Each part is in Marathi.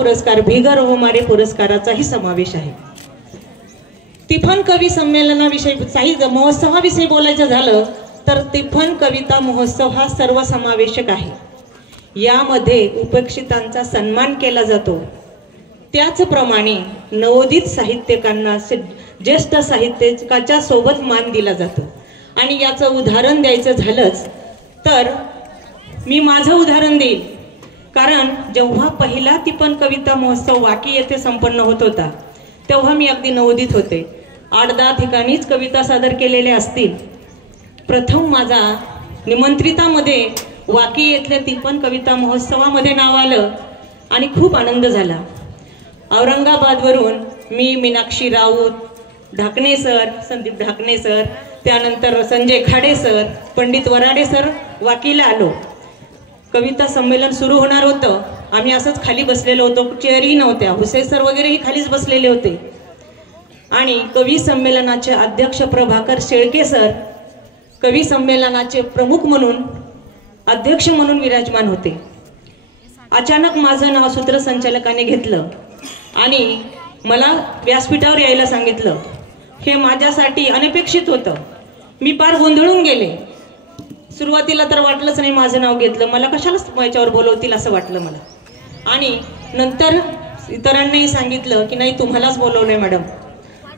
पुरस्कार भिगर होमारे पुरस्काराचाही समावेश आहे। तिफन कवी संमेलनाविषयी साहित्य महोत्सवाविषयी बोलायचं झालं तर तिफन कविता महोत्सव हा सर्वसमावेशक आहे। यामध्ये उपेक्षितांचा सन्मान केला जातो। त्याचप्रमाणे नवोदित साहित्यिकांना ज्येष्ठ साहित्यिकाच्या सोबत मान दिला जातो। आणि याचं उदाहरण द्यायचं झालंच तर मी माझं उदाहरण देईल, कारण जेव्हा पहिला तिफन कविता महोत्सव वाकी येथे संपन्न होत होता तेव्हा मी अगदी नवोदित होते। 8-10 ठिकाणीच कविता सादर केलेल्या असतील। प्रथम माझा निमंत्रितामध्ये वाकी येथल्या तिफन कविता महोत्सवामध्ये नाव आलं आणि खूप आनंद झाला। औरंगाबादवरून मी मीनाक्षी राऊत, ढाकणे सर, संदीप ढाकणे सर, त्यानंतर संजय खाडे सर, पंडित वराडे सर वाकीला आलो। कविता संमेलन सुरू होणार होतं। आम्ही असंच खाली बसलेलो होतो, चेअरही नव्हत्या, हुसे सर वगैरेही खालीच बसलेले होते। आणि कवी संमेलनाचे अध्यक्ष प्रभाकर शेळके सर कवी संमेलनाचे प्रमुख म्हणून अध्यक्ष म्हणून विराजमान होते। अचानक माझं नाव सूत्रसंचालकाने घेतलं आणि मला व्यासपीठावर यायला सांगितलं। हे माझ्यासाठी अनपेक्षित होतं। मी पार गोंधळून गेले। सुरुवातीला तर वाटलंच नाही माझं नाव घेतलं, मला कशाला याच्यावर बोलवतील असं वाटलं मला। आणि नंतर इतरांनाही सांगितलं की नाही तुम्हालाच बोलवलंय मॅडम।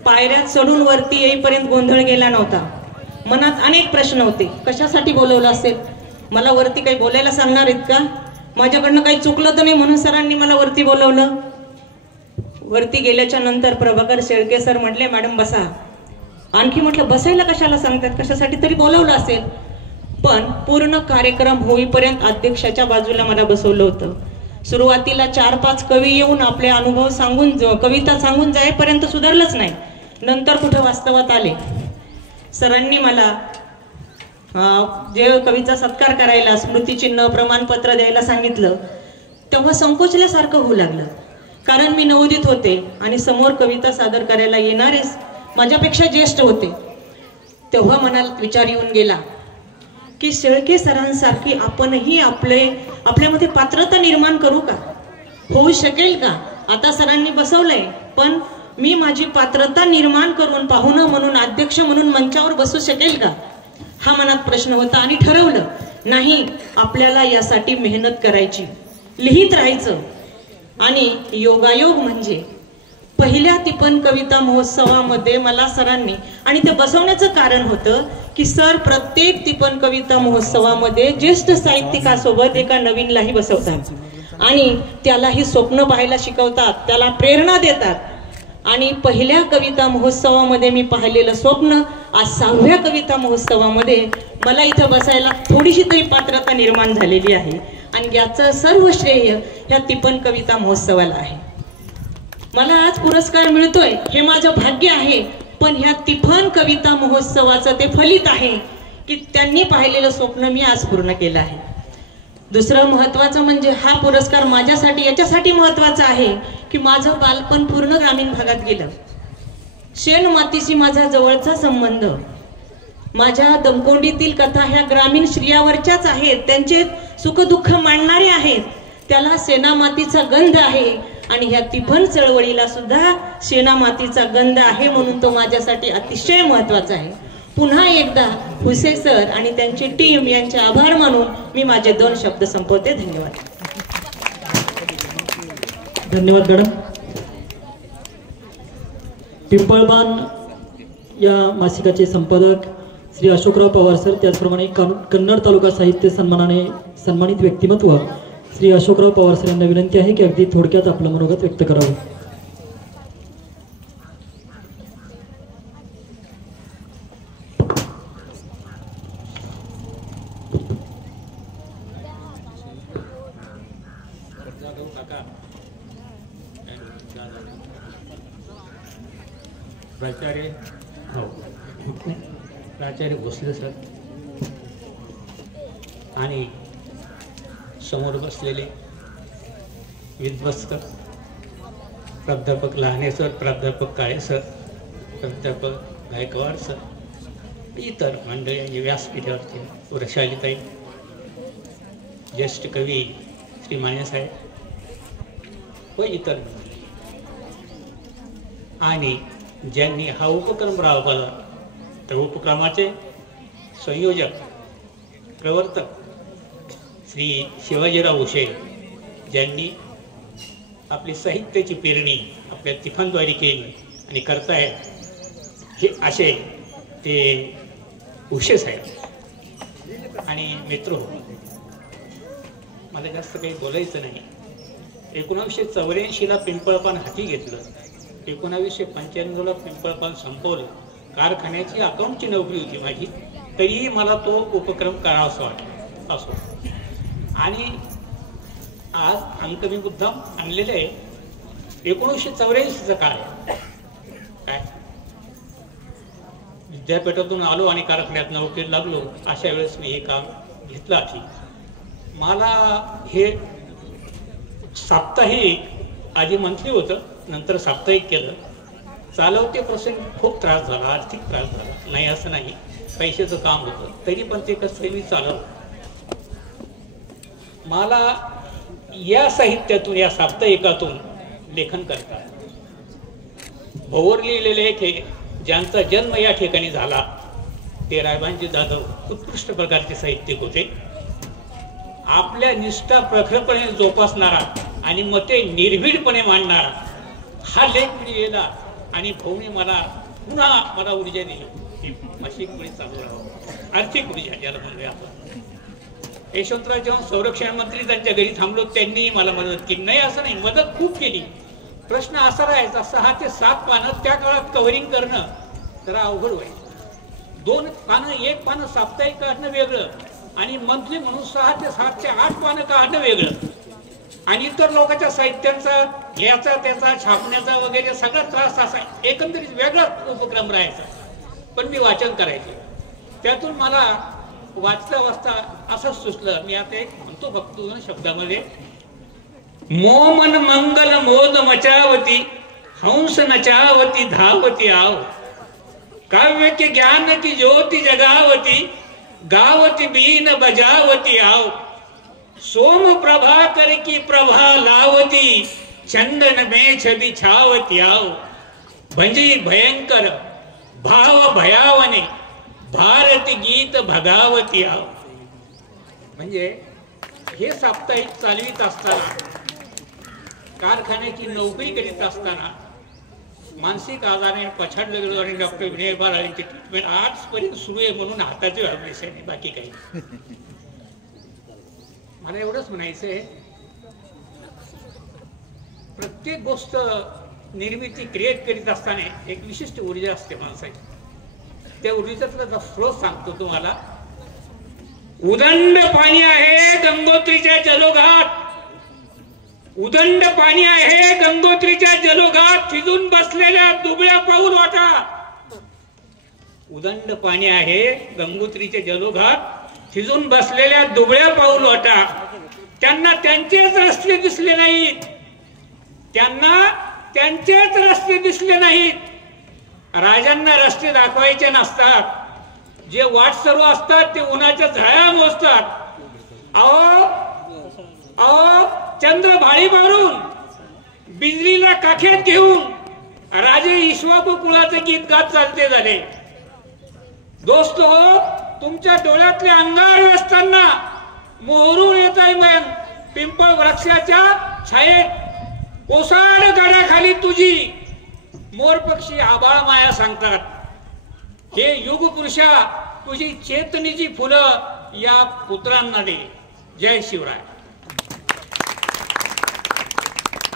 पायऱ्यात चढून वरती येईपर्यंत गोंधळ गेला नव्हता। मनात अनेक प्रश्न होते, कशासाठी बोलवलं असेल, मला वरती काही बोलायला सांगणार आहेत का, माझ्याकडनं काही चुकलं तर नाही म्हणून सरांनी मला वरती बोलवलं। वरती गेल्याच्या नंतर प्रभाकर शेळके सर म्हटले मॅडम बसा। आणखी म्हटलं बसायला कशाला सांगतात, कशासाठी तरी बोलवलं असेल। पण पूर्ण कार्यक्रम होईपर्यंत अध्यक्षाच्या बाजूला मला बसवलं होतं। सुरुवातीला 4-5 कवी येऊन आपले अनुभव सांगून कविता सांगून जाईपर्यंत सुधारलंच नाही। नंतर कुठे वास्तवात आले, सरांनी मला जे कवीचा सत्कार करायला स्मृतिचिन्ह प्रमाणपत्र द्यायला सांगितलं तेव्हा संकोचल्यासारखं होऊ लागलं, कारण मी नवोदित होते आणि समोर कविता सादर करायला येणारेच माझ्यापेक्षा ज्येष्ठ होते। तेव्हा मनात विचार येऊन गेला की शेळके सरांसारखी आपणही आपल्यामध्ये पात्रता निर्माण करू का, होऊ शकेल का। आता सरांनी बसवलंय पण मी माझी पात्रता निर्माण करून पाहुणं म्हणून अध्यक्ष म्हणून मंचावर बसू शकेल का, हा मनात प्रश्न होता। आणि ठरवलं नाही, आपल्याला यासाठी मेहनत करायची, लिहित राहायचं। आणि योगायोग म्हणजे पहिल्या तिफन कविता महोत्सवामध्ये मला सरांनी, आणि ते बसवण्याचं कारण होतं की सर प्रत्येक तिफन कविता महोत्सवामध्ये ज्येष्ठ साहित्यिकासोबत एका नवीनलाही बसवतात आणि त्यालाही स्वप्न पाहायला शिकवतात, त्याला प्रेरणा देतात। आणि पहिल्या कविता महोत्सवामध्ये मी पाहिलेलं स्वप्न आज 6व्या कविता महोत्सवामध्ये मला इथं बसायला थोडीशी तरी पात्रता निर्माण झालेली आहे। आणि याचं सर्व श्रेय ह्या तिफन कविता महोत्सवाला आहे। मला आज पुरस्कार मिळतोय हे माझं भाग्य आहे, पण ह्या तिफन कविता महोत्सवाचं ते फलित आहे की त्यांनी पाहिलेलं स्वप्न मी आज पूर्ण केलं आहे। दुसरं महत्त्वाचं म्हणजे हा पुरस्कार माझ्यासाठी याच्यासाठी महत्त्वाचा आहे की माझं बालपण पूर्ण ग्रामीण भागात गेलं। शेण मातीशी माझा जवळचा संबंध, माझ्या दमकोंडीतील कथा ह्या ग्रामीण स्त्रियावरच्याच आहेत, त्यांचे सुखदुःख मांडणारे आहेत, त्याला शेणा मातीचा गंध आहे। आणि ह्या तिफन चळवळीला सुद्धा शेणा मातीचा गंध आहे, म्हणून तो माझ्यासाठी अतिशय महत्त्वाचा आहे। पुन्हा एकदा हुसे सर आणि त्यांची टीम यांचे आभार मानून मी माझे 2 शब्द संपवते। धन्यवाद। धन्यवाद मॅडम। पिंपळबाण या मासिकाचे संपादक श्री अशोकराव पवार सर, त्याचप्रमाणे कन्नड तालुका साहित्य सन्मानाने सन्मानित व्यक्तिमत्व श्री अशोकराव पवार सर यांना विनंती आहे की अगदी थोडक्यात आपलं मनोगत व्यक्त करावं। प्राचार्य भोसले सर आणि समोर बसलेले विद्वस्त प्राध्यापक लहाने सर, प्राध्यापक काळे सर, प्राध्यापक गायकवाड सर, इतर मंडळी आणि व्यासपीठावरती वृषालीताई, ज्येष्ठ कवी श्री मानेसाहेब, व इतर मंडळी आणि ज्यांनी हा उपक्रम राबवला त्या उपक्रमाचे संयोजक प्रवर्तक श्री शिवाजीराव उशे, ज्यांनी आपली साहित्याची पेरणी आपल्या तिफांद्वारे केली आणि करतायत हे असे ते उशे साहेब. आणि मित्र, मला जास्त काही बोलायचं नाही. 1984ला पिंपळपान हाती घेतलं, 1995ला पिंपळपान संपवलं. कारखान्याची अकाउंटची नोकरी होती माझी, तरीही मला तो उपक्रम करावासा वाटला असो. आणि आज अंक मी मुद्दाम आणलेले आहे. 1984चा काळ काय, विद्यापीठातून आलो आणि कारखान्यात नोकरीला लागलो. अशा वेळेस मी हे काम घेतलं आधी. मला हे साप्ताहिक आधी मंथली होतं, नंतर साप्ताहिक केलं. चालवते प्रसंग खूप त्रास झाला, आर्थिक त्रास झाला, नाही असं नाही, पैशाचं काम होतं, तरी पण ते कसं मी चालव. मला या साहित्यातून, या साप्ताहिकातून लेखन करतात. भोवर लिहिलेले लेख हे ज्यांचा जन्म या ठिकाणी झाला ते रायबांजी जाधव उत्कृष्ट प्रकारचे साहित्यिक होते. आपल्या निष्ठा प्रखरपणे जोपासणारा आणि मते निर्भीडपणे मांडणारा हा लेख मी लिहिला आणि भाऊने मला ऊर्जा दिली. मासिक पुढे चालू राहावं, आर्थिक ऊर्जा ज्याला म्हणूया आपण. यशवंतराव जेव्हा संरक्षण मंत्री त्यांच्या घरी थांबलो, त्यांनी मला मदत केली. नाही असं नाही, मदत खूप केली. प्रश्न असा राहायचा, 6 ते 7 पानं त्या काळात कव्हरिंग करणं जरा अवघड व्हायचं. 2 पानं 1 पानं साप्ताहिक काढणं वेगळं आणि मंथली म्हणून 6 ते 7 ते 8 पानं काढणं वेगळं. आणि इतर लोकांच्या साहित्यांचा याचा त्याचा छापण्याचा वगैरे सगळा त्रास असा एकंदरीत वेगळा उपक्रम राहायचा. पण मी वाचन करायचे. त्यातून मला वाचता वाचता असं सुचलं, मी आता एक म्हणतो फक्त 2 शब्दामध्ये. मोमन मंगल मोद मचावती, हंस नचावती धावती आव, काव्य के ज्ञान की ज्योति जगावती, गावती बीन बजावती आव, सोम प्रभाकर की प्रभा लावती, चंदन में छवि छावती आव, भंजी भयंकर भाव भयावने, भारती गीत भगावती आव. म्हणजे हे साप्ताहिक चालवित असताना, कारखान्याची नोकरी करीत असताना मानसिक आजाराने पछाडलं गेलो आणि डॉक्टर विनय बाराळींची ट्रीटमेंट आजपर्यंत सुरू आहे म्हणून हाताचे विषय नाही, बाकी काही. मला एवढंच म्हणायचंय, प्रत्येक गोष्ट निर्मिती क्रिएट करीत असताना एक विशिष्ट ऊर्जा असते माणसाची. त्या ऊर्जेचा स्रोत सांगतो तुम्हाला. उदंड पाणी आहे गंगोत्रीच्या जलोघात, उदंड पाणी आहे गंगोत्रीच्या जलोघात, थिजून बसलेल्या दुबळ्या पाऊल वाटा. उदंड पाणी आहे गंगोत्रीच्या जलोघात, थिजून बसलेल्या दुबळ्या पाऊल वाटा. त्यांना त्यांचेच रस्ते दिसले नाहीत, त्यांना त्यांचेच रस्ते दिसले नाहीत. राजांना रस्ते दाखवायचे नसतात, जे वाटसरू असतात ते उन्हाच्या झळा मोजतात. अहो अहो चंद्र भाळी मारून बिजलीला काख्यात घेऊन राजे ईश्वाकू कुळाचे गीत गात चालते झाले. दोस्त हो, तुमच्या डोळ्यातले अंगार असताना मोहरून येत आहे मन पिंपळ वृक्षाच्या छायेत. कोसाड गडाखाली तुझी मोर पक्षी आबाळ माया सांगतात. हे युग पुरुषा, तुझी चेतनेची फुलं या पुत्रांना दे. जय शिवराय.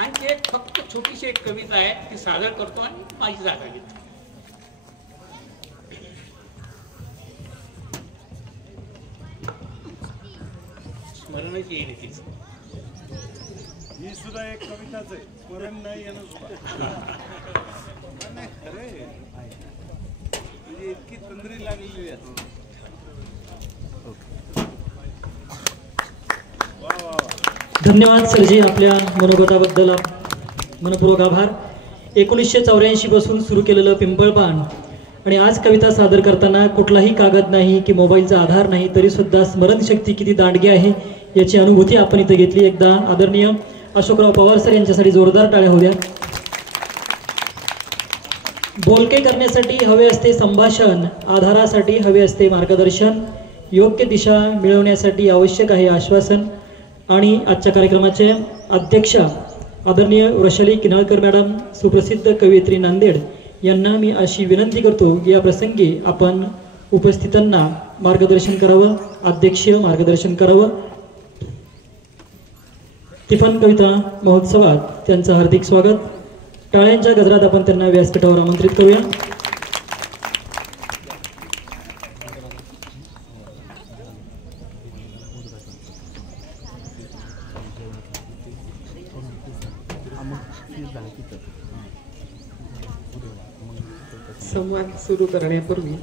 आणखी एक फक्त छोटीशी एक कविता आहे, ती सादर करतो आणि माझी जागा घेतो. स्मरणच येईल तिचं. ही सुद्धा एक कविताच आहे, स्मरण नाही येणं सुद्धा. खरे म्हणजे इतकी तंद्री लागलेली आहे. धन्यवाद सरजी, आपल्या मनोगताबद्दल मनपूर्वक आभार. 1984 पासून सुरू केलेलं पिंपळपान आणि आज कविता सादर करताना कुठलाही कागद नाही की मोबाईलचा आधार नाही, तरी सुद्धा स्मरणशक्ती किती दांडगी आहे याची अनुभूती आपण इथे घेतली. एकदा आदरणीय अशोकराव पवार सर यांच्यासाठी जोरदार टाळ्या होऊ द्या. बोलके करण्यासाठी हवे असते संभाषण, आधारासाठी हवे असते मार्गदर्शन, योग्य दिशा मिळवण्यासाठी आवश्यक आहे आश्वासन. आणि आजच्या कार्यक्रमाचे अध्यक्ष आदरणीय वृषाली किनाळकर मॅडम, सुप्रसिद्ध कवयित्री नांदेड, यांना मी अशी विनंती करतो की या प्रसंगी आपण उपस्थितांना मार्गदर्शन करावं, अध्यक्षीय मार्गदर्शन करावं. तिफन कविता महोत्सवात त्यांचं हार्दिक स्वागत. टाळ्यांच्या गजरात आपण त्यांना व्यासपीठावर आमंत्रित करूया. संवाद सुरू करण्यापूर्वी